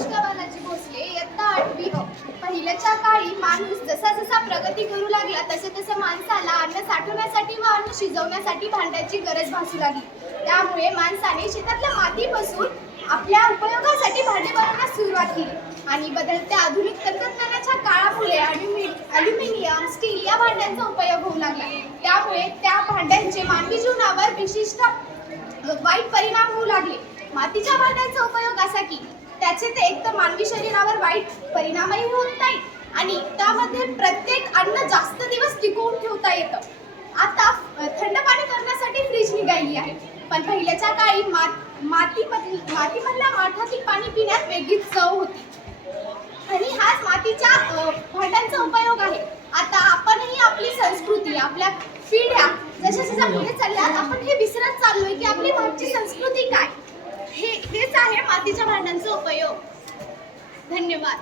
अनुष्का बालाजी भोसले इयत्ता आठवी हो. पहिल्याच्या काळी माणूस जसा जसा प्रगती करू लागला तसे तसे माणसाला अन्न साठवण्यासाठी व अन्न शिजवण्यासाठी भांड्याची गरज भासू लागली. त्यामुळे माणसाने शेतातल्या मातीपासून आपल्या उपयोगासाठी भांडे बनवण्यास सुरुवात केली. आणि बदलत्या आधुनिक तंत्रज्ञानाच्या काळामुळे अल्युमि अल्युमिनियम स्टील या भांड्यांचा उपयोग होऊ लागला. त्यामुळे त्या भांड्यांचे मानवी जीवनावर विशिष्ट वाईट परिणाम होऊ लागले. मातीच्या भांड्यांचा उपयोग असा की त्याचे ते एक तर मानवी शरीरावर वाईट परिणामही होत नाही आणि त्यामध्ये प्रत्येक अन्न जास्त दिवस टिकवून ठेवता येतं. आता थंड पाणी करण्यासाठी फ्रीज निघाली आहे. पण पहिल्याच्या काळी मात मातीमधील मातीमधल्या माठातील पाणी पिण्यात वेगळीच चव होती. आणि हाच मातीच्या भांड्यांचा उपयोग आहे. आता आपणही आपली संस्कृती आपल्या पिढ्या जशा जशा पुढे चालल्या आपण हे विसरत चाललोय की आपली मागची संस्कृती मातीच्या भांड्यांचा उपयोग. धन्यवाद.